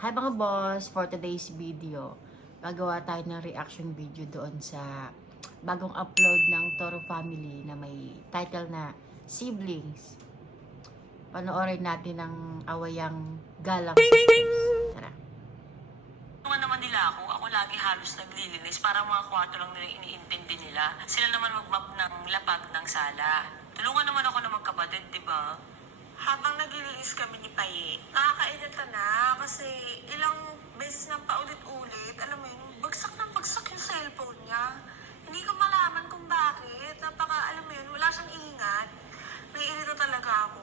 Hi mga boss, for today's video, gagawa tayo ng reaction video doon sa bagong upload ng Toro Family na may title na Siblings. Panoorin natin ang awayang galang. Tara. Tulungan naman nila ako lagi halos naglilinis para mga kwarto lang nila iniintindi nila. Sila naman mag-map ng lapag ng sala. Tulungan naman ako ng magkapatid, di ba? Habang naglilinis kami ni Paye, nakakainita na kasi ilang beses nang paulit-ulit, alam mo yun, bagsak ng bagsak yung cellphone niya. Hindi ko malaman kung bakit. Alam mo yun, wala siyang ingat. Naiirita talaga ako.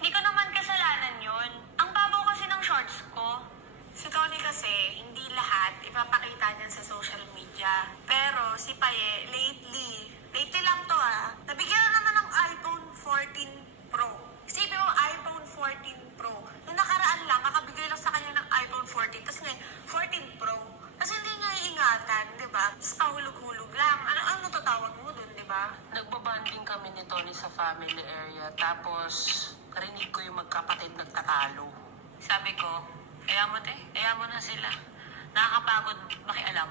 Hindi ko naman kasalanan yun. Ang babaw kasi ng shorts ko. Si Tony kasi, hindi lahat ipapakita niyan sa social media. Pero si Paye, lately lang to nabigyan na naman ng iPhone 14 Pro. Isipin mo, iPhone 14 Pro. Nung nakaraan lang, kakabigay lang sa kanya ng iPhone 14. Tapos ngayon, 14 Pro. Kasi hindi niya iingatan, di ba? Tapos pahulog-hulog lang. Ano tatawag mo dun, di ba? Nagbabanding kami ni Tony sa family area. Tapos, narinig ko yung magkapatid nagtatalo. Sabi ko, kaya mo na sila. Nakakapagod makialam.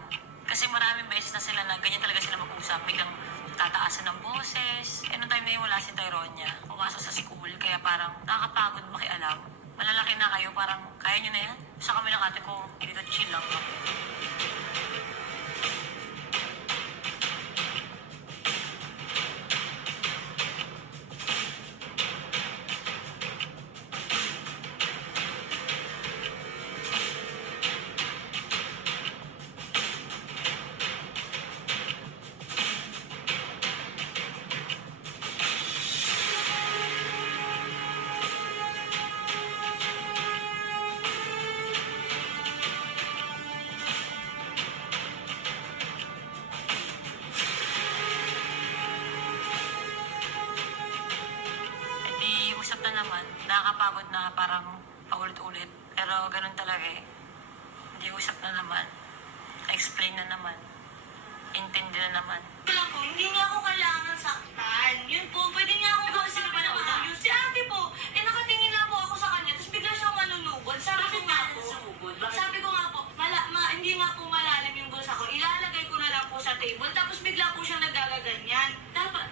Kasi maraming beses na sila na ganyan talaga sila mag-usap. Biglang tataasan ng boses. Nung time na yun wala si Tyronia. Pumasok sa school. Kaya parang nakakapagod makialam. Malalaki na kayo. Parang kaya nyo na yan. Sa kami ng ate ko, dito chill lang. Usap na naman, nakakapagod na parang paulit-ulit. Pero ganun talaga eh. Hindi usap na naman. Explain na naman. Intindi na naman. Alam ko, hindi niya ako kailangan saktan. Yun po, pwede niya ako sino ba na maayos. Si ate po, nakatingin na po ako sa kanya, tapos bigla siyang manunugod. Sabi ko nga po, hindi nga po malalim yung bulsa ko. Ilalagay ko na lang po sa table, tapos bigla po siyang nagagaganyan. Dapat,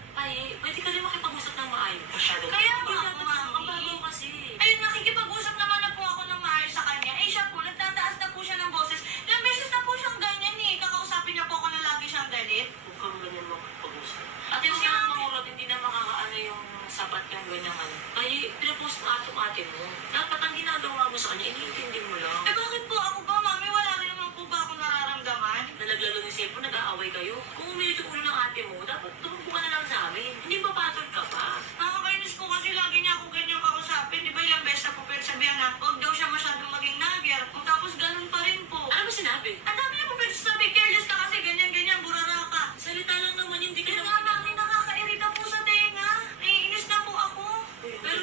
pwede ka rin makipag-usap ng maayos. Kaya po ako, Ang mami. bago kasi. Ayun, nakikipag-usap naman na po ako ng maayos sa kanya. Siya po, nagtataas na po siya ng boses. Ilang beses na po siyang ganyan Kakausapin niya po ako na lagi siyang galit. Huwag kang ganyan makipag-usap. At yung mga mangurot, hindi na makakaano yung sapat yung ganyan ano. Kaya pinapost mo ate mo. Dapat ang ginagawa mo sa kanya, iniintindi mo lang. Bakit po ako ba, mami? Wala rin naman po ba ako nararamdaman? Nalaglago ng cellphone, nag-aaway kayo. Kung umilit yung ulo ng ate mo, dapat tumugpo ka na lang sa amin. Hindi ba patol ka pa? Nakakainis po kasi lagi niya akong ganyan kausapin. Di ba ilang beses na po pero sabihan na huwag daw siya masyadong maging nagyar. Tapos ganun pa rin po. Ano ba sinabi? Ang dami niya po pero sabi, careless ka kasi ganyan-ganyan, burara ka. Salita lang naman, hindi ka Kaya naman. nga mami, nakakairita po sa tenga. Naiinis na po ako. Pero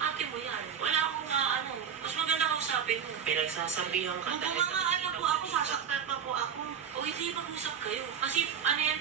ate mo yan. Wala akong mas maganda kausapin mo. Pinagsasabihan ka Kung bumangaan na po ako, sasaktan pa po ako. O hindi mag-usap kayo. Kasi yan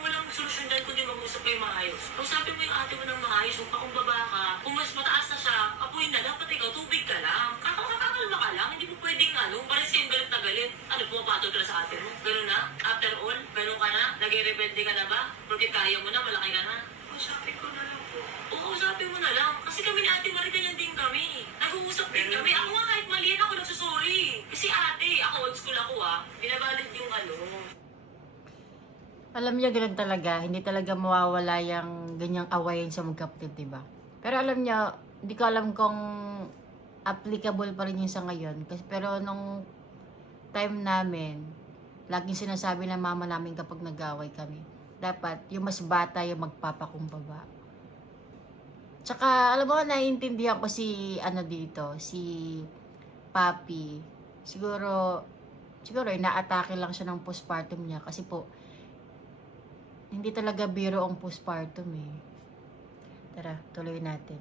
walang solusyon dyan kundi mag-usap kayo maayos. Kausapin mo yung ate mo ng maayos, kung pakumbaba ka, kung mas mataas na siya, apuin na, dapat ikaw, tubig ka lang. Kakakalma ka lang, hindi mo pwedeng parang siyang galit na galit. Pumapatol ka na sa ate mo? Ganun na? After all, meron ka na? Nag-rebelde ka na ba? Porque kaya mo na, malaki ka na? Usapin ko na lang po. Oo, usapin mo na lang. Kasi kami ni Ate Marie, ganyan din kami. Nag-uusap din kami. Ako nga kahit mali ako nagsusorry. Kasi ate, ako old school ako binabalid yung Alam niya ganun talaga, hindi talaga mawawala yung ganyang awayan sa magkapatid, diba? Pero alam niya, hindi ko alam kung applicable pa rin yun sa ngayon. Pero nung time namin, laging sinasabi ng mama namin kapag nag-away kami, dapat yung mas bata yung magpapakumbaba. Tsaka, alam mo, naiintindihan ko si si Papi. Siguro, inaatake lang siya ng postpartum niya kasi po, hindi talaga biro ang postpartum eh. Tara, tuloy natin.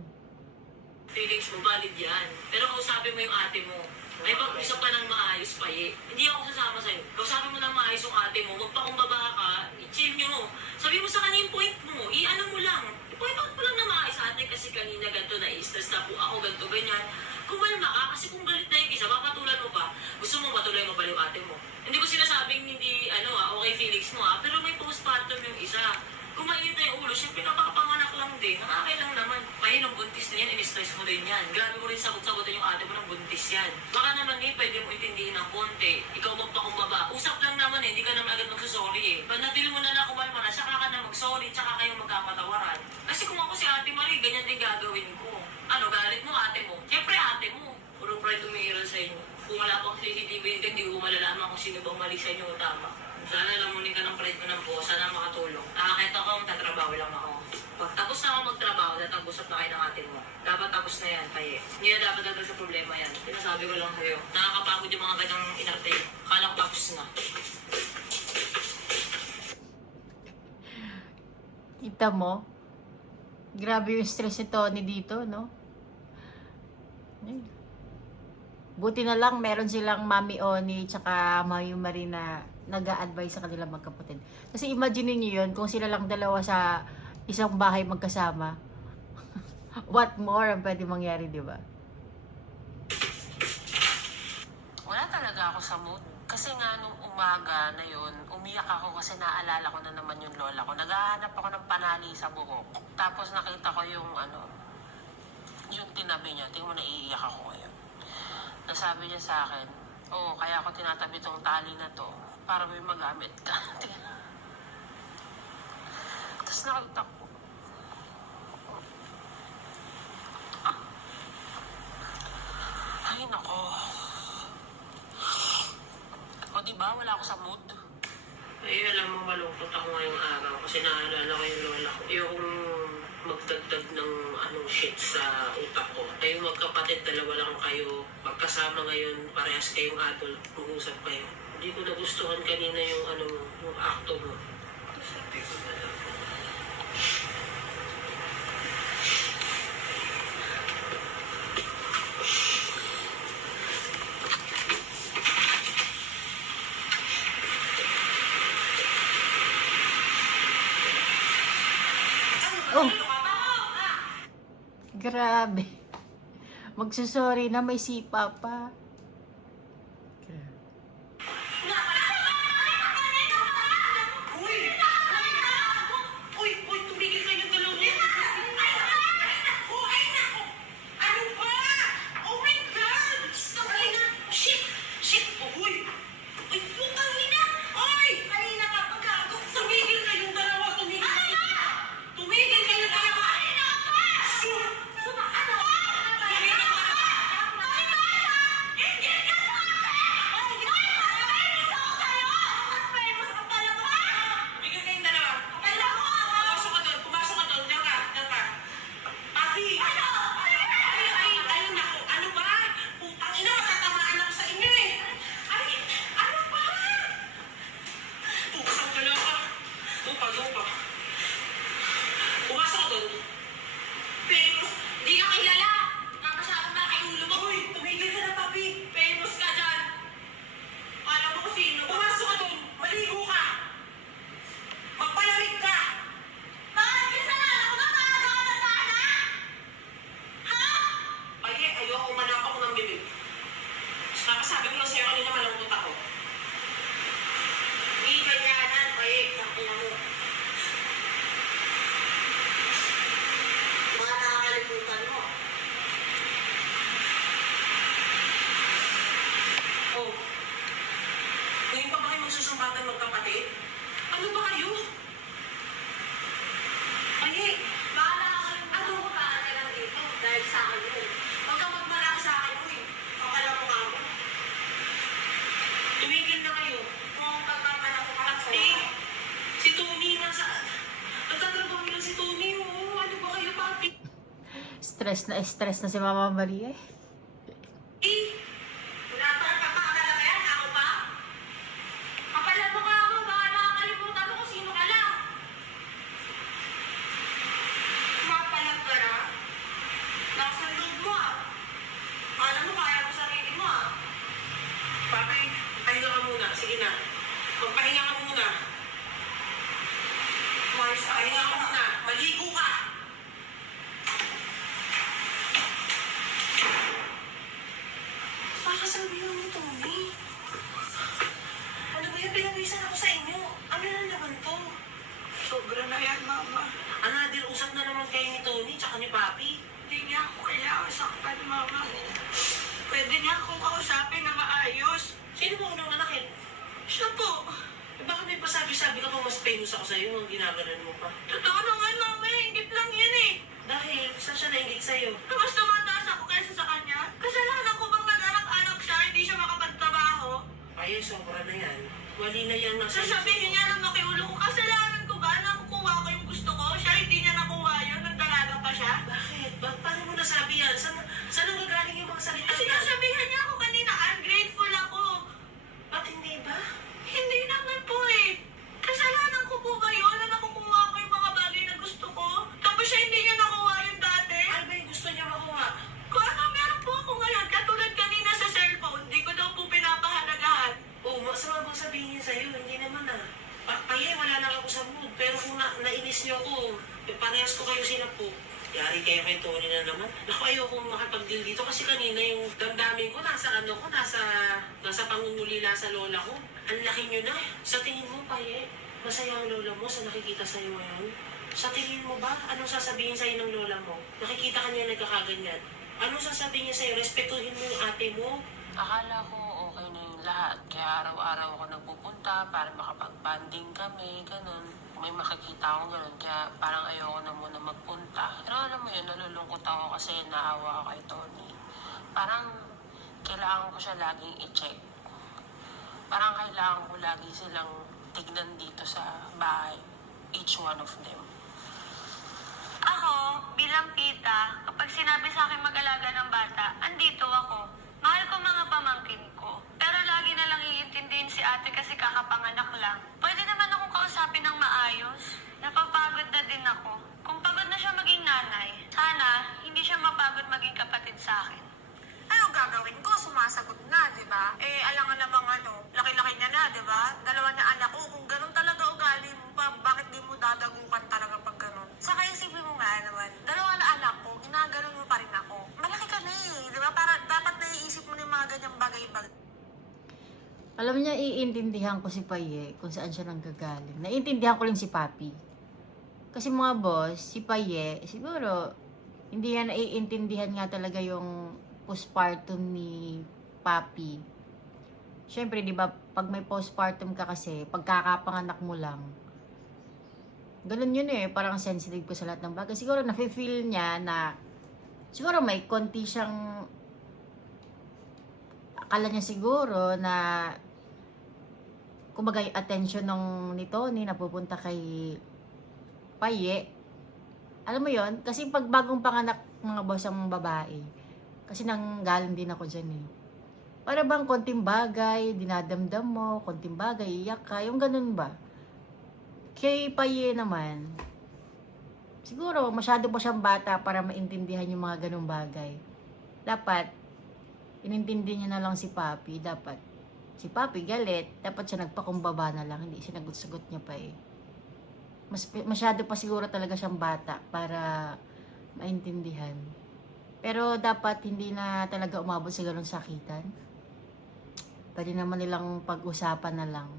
feelings mo, valid yan. Pero kausapin mo yung ate mo. Ay, pag-usap ka ng maayos pa Hindi ako sasama sa'yo. Kausapin mo ng maayos yung ate mo. Magpakumbaba ka. I-chill nyo. Sabi mo sa kanya yung point mo. I-ano mo lang. I-point out mo lang na maayos ate kasi kanina ganito na i-stress na po ako ganito ganyan. Kumalma ka kasi kung galit na yung isa, papatulan mo yan. Grabe mo rin sagot-sagotin yung ate mo ng buntis yan. Baka naman pwede mo itindihin ng konti. Ikaw magpakumbaba. Usap lang naman hindi ka naman agad magsasorry Pag natil mo na kumalma na, saka ka na mag-sorry, tsaka kayo magkapatawaran. Kasi kung ako si Ate Marie, ganyan din gagawin ko. Ano, galit mo ate mo? Siyempre ate mo. Puro pride tumiiral sa inyo. Kung wala pang CCTV, hindi ko malalaman kung sino bang mali sa inyo o tama. Sana lamunin ka ng pride ko ng buo. Sana makatulong. Nakakita ko, tatrabaho lang ako. Pag tapos na ako magtrabaho, tatag-usap na kayo ng ate mo. Dapat tapos na yan, Paye. Hindi na dapat dagdag sa problema yan. Sinasabi ko lang sa'yo. Nakakapagod yung mga ganyang inarte. Akala ko tapos na. Kita mo? Grabe yung stress ni Tony dito, no? Buti na lang meron silang Mami Oni tsaka Mami Marina nag-a-advise sa kanilang magkapatid. Kasi imagine niyo yun, kung sila lang dalawa sa isang bahay magkasama. What more ang pwede mangyari, di ba? Wala talaga ako sa mood. Kasi nga nung umaga na yun, umiyak ako kasi naalala ko na naman yung lola ko. Naghahanap ako ng panali sa buhok. Tapos nakita ko yung yung tinabi niya. Tingnan mo, naiiyak ako ngayon. Nasabi niya sa akin, kaya ako tinatabi tong tali na to para may magamit ka. Tapos nakita ko. Ay, nako. O diba, wala ako sa mood. Ay, alam mo, malungkot ako ngayong araw kasi naalala ko yung lola ko. Yung magdagdag ng shit sa utak ko. Kayong magkapatid, dalawa lang kayo. Magkasama ngayon, parehas kayong adult. Mag-usap kayo. Hindi ko nagustuhan kanina yung yung akto mo. Sabi ko na lang. Oh! Grabe. Magsusorry na, may sipa pa. Uy, tumigil kayo dalawa. Ano ba? Oh my God! Shit! Uy, putang ina! Oy! Kanina ka pagkago. Tumigil kayong dalawa. Tumigil kayo dalawa. Pumasok ka doon. Diyan ka. Papi! Ay, naku. Ano ba? Putang ina, matatamaan ako sa inyo eh. Ay, ano ba? Pumasok ka lang ka. Lupa. Pumasok ka doon. Famous. Di ka kilala. Masyadong malaki ulo mo. Uy, tumigil ka na, papi. Famous ka dyan. Alam mo kung sino. Pumasok ka doon. Maligo ka. Magpalamig ka. Bakit kasalanan ko ba? Maaga ka na sana? Ha? Ay, ayoko manap ako ng bibig. Sabi ko lang sa'yo kanina malungkot ako. Hindi ganyanan. Ay, nakina mo. Mga nakakalimutan mo. Oh. Ngayon pa ba kayo magsusumbatan magkapatid? Ano ba kayo? Ay, baka nakakalimutan mo pa ka lang dito dahil sa akin yun. Huwag ka magmalaki sa akin mo eh. Akala mo ka mo. Tumigil na kayo. Kung pagpapanak ko ka lang sa'yo. Si Tony nagtatrabaho lang si Tony. Oh, ano ba kayo, papi? Stress na si Mama Maria eh. Wala pa ka talaga yan, ako pa? Kapalan mo nga ako, baka nakakalimutan mo kung sino ka lang. Mapalag ka na? Lakas ng loob mo ah. Alam mo, kaya mo sarili mo ah. Papi, pahinga ka muna. Sige na. Magpahinga ka muna. Pahinga ka muna. Maligo ka. Baka sabihin mo, Tony. Ano ba yung pinawisan ako sa inyo? Ano na naman to? Sobra na yan, Mama. Anadir, usap na naman kayo ni Tony tsaka ni Papi. Hindi Hindi niya ako kailangan saktan, Mama. Pwede niya akong kausapin na maayos. Sino mo unang nanakit? Siya po. Eh, baka may pasabi-sabi ka pa mas famous ako sa'yo, ang ginagalan mo pa. Totoo naman, Mama. Ingit lang yan eh. Dahil, saan siya naingit sa'yo? Na mas tumataas ako kaysa sa kanya. Kasalanan ko bang nag-anak-anak siya, hindi siya makapagtrabaho? Ay, sobra na yan. Mali na yan nasa Sasabihin niya na makiulo ko, kasalanan ko ba? Nakukuha ko yung gusto ko? Siya hindi niya nakuha yun, nagdalaga pa siya? Bakit? Paano mo nasabi yan? Saan nanggagaling yung mga salita Kasi yan? nasabihan niya ako kanina, ungrateful ako. Ba't hindi ba? Hindi naman po eh. Kasalanan ko po ba yun na nakukuha ko yung mga bagay na gusto ko? Tapos siya hindi niya nakuha yung dati? Ano ba yung gusto niya makuha? Kung ano meron po ako ngayon, katulad kanina sa cellphone, di ko daw po pinapahalagahan. Oo, masama bang sabihin niya sa'yo? Hindi naman ah. Paye, wala lang ako sa mood. Pero kung nainis niyo ako, parehas ko kayo sinapo. Yari kayo kay Tony na naman. Naku, ayoko makapag-deal dito kasi kanina yung damdamin ko nasa pangungulila sa lola ko. Ang laki niyo na. Sa tingin mo, Paye, masaya ang lola mo sa nakikita sa'yo ngayon? Sa tingin mo ba, anong sasabihin sa'yo ng lola mo? Nakikita ka niya nagkakaganyan. Anong sasabihin niya sa'yo? Respetuhin mo yung ate mo. Akala ko okay na yung lahat. Kaya araw-araw ako nagpupunta para makapag-banding kami, ganun. May makikita ako ganun, kaya parang ayoko na muna magpunta. Pero alam mo yun, nalulungkot ako kasi naawa ako kay Tony. Parang kailangan ko siya laging i-check. Parang kailangan ko lagi silang tignan dito sa bahay. Each one of them. Ako, bilang tita, kapag sinabi sa akin mag-alaga ng bata, andito ako. Mahal ko mga pamangkin ko. Pero lagi na lang iintindihin si ate kasi kakapanganak lang. Pwede naman akong kausapin ng maayos. Napapagod na din ako. Kung pagod na siya maging nanay, sana hindi siya mapagod maging kapatid sa akin. Ano gagawin ko? Sumasagot na, di ba? Alangan namang laki-laki niya na, di ba? Dalawa na anak ko. Kung ganun talaga ugali mo pa, bakit di mo dadagukan talaga pag ganun? Saka isipin mo nga naman, dalawa na anak ko, ginaganon mo pa rin ako. Malaki ka na eh, di ba? Para dapat naiisip mo na yung mga ganyang bagay-bagay. Alam niya, iintindihan ko si Paye kung saan siya nanggagaling. Naiintindihan ko rin si Papi. Kasi mga boss, si Paye, siguro, hindi yan naiintindihan nga talaga yung postpartum ni Papi. Siyempre, di ba, pag may postpartum ka kasi, pagkakapanganak mo lang, ganun yun eh, parang sensitive ko sa lahat ng bagay. Siguro, nafe-feel niya na, siguro may konti siyang, akala niya siguro na, kumbaga yung attention ni Tony napupunta kay Paye. Alam mo yon, kasi pag bagong panganak mga boss ang babae, kasi nanggaling din ako dyan eh. Para bang konting bagay, dinadamdam mo, konting bagay, iyak ka, yung ganun ba? Kay Paye naman, siguro masyado pa siyang bata para maintindihan yung mga ganung bagay. Dapat, inintindi niya na lang si Papi. Dapat, si Papi galit, dapat siya nagpakumbaba na lang, hindi siya nagot-sagot niya pa eh. Masyado pa siguro talaga siyang bata para maintindihan. Pero dapat hindi na talaga umabot sa ganung sakitan. Pwede naman nilang pag-usapan na lang.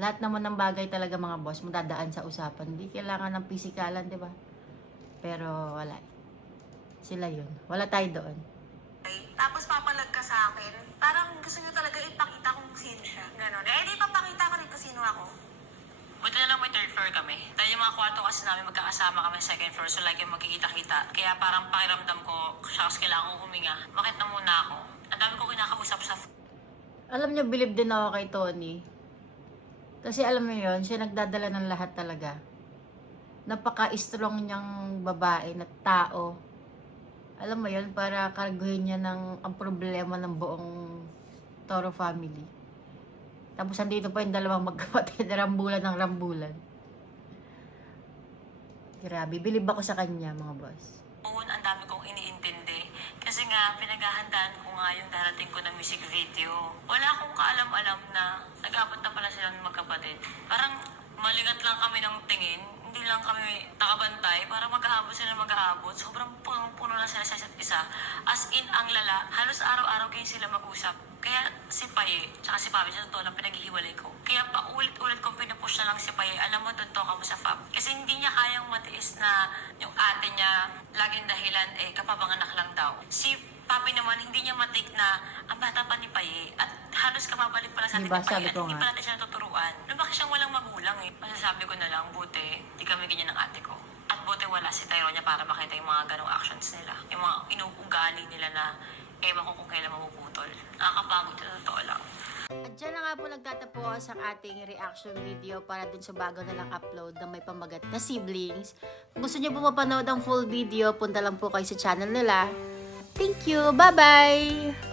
Lahat naman ng bagay talaga mga boss, madadaan sa usapan. Hindi kailangan ng pisikalan, di ba? Pero wala. Sila yun. Wala tayo doon. Tapos papalag ka sa akin, parang gusto niyo talaga ipakita kung sino siya. Ganon. Di papakita ko rin kung sino ako. Buti na lang may third floor kami. Dahil yung mga kwarto kasi namin magkakasama kami sa second floor, so like yung magkikita-kita. Kaya parang pakiramdam ko, shucks, kailangan kong huminga. Bakit na muna ako? Ang dami ko kinakausap sa Alam niyo, believe din ako kay Tony. Kasi alam mo yun, siya nagdadala ng lahat talaga. Napaka-strong niyang babae na tao. Alam mo yun, para karguhin niya ang problema ng buong Toro family. Tapos andito pa yung dalawang magkapatid, rambulan ng rambulan. Grabe, bilib ako sa kanya mga boss. ang dami kong iniintindi. Kasi nga, pinaghahandaan ko nga yung darating ko na music video. Wala akong kaalam-alam na nag-abot na pala silang magkapatid. Parang malingat lang kami ng tingin. Hindi lang kami nakabantay para mag-aabot sila mag-aabot. Sobrang punong-puno na sila sa isa't isa. As in, ang lala, halos araw-araw kayo sila mag-usap. Kaya si Paye, tsaka si Fabi, sa totoo lang pinaghihiwalay ko. Kaya paulit-ulit kong pinupush na lang si Paye, alam mo, doon to ka mo sa Fab. Kasi hindi niya kayang matiis na yung ate niya, laging dahilan, kapabanganak lang daw. Si Papi naman, hindi niya matik na ang bata pa ni Paye at halos kapabalik pala sa atin Diba, ni Paye sabi at ko hindi nga. pa natin siya natuturuan. Lumaki siyang walang magulang eh. Masasabi ko na lang, buti, di kami ganyan ng ate ko. At buti wala si Tyronia para makita yung mga ganong actions nila. Yung mga inuugali nila na ewan ko kung kailan mapuputol. Nakakapagod sa totoo lang. At dyan na nga po nagtatapos ang ating reaction video para dun sa bago na lang upload na may pamagat na siblings. Kung gusto nyo po mapanood ang full video, punta lang po kayo sa channel nila. Thank you! Bye-bye!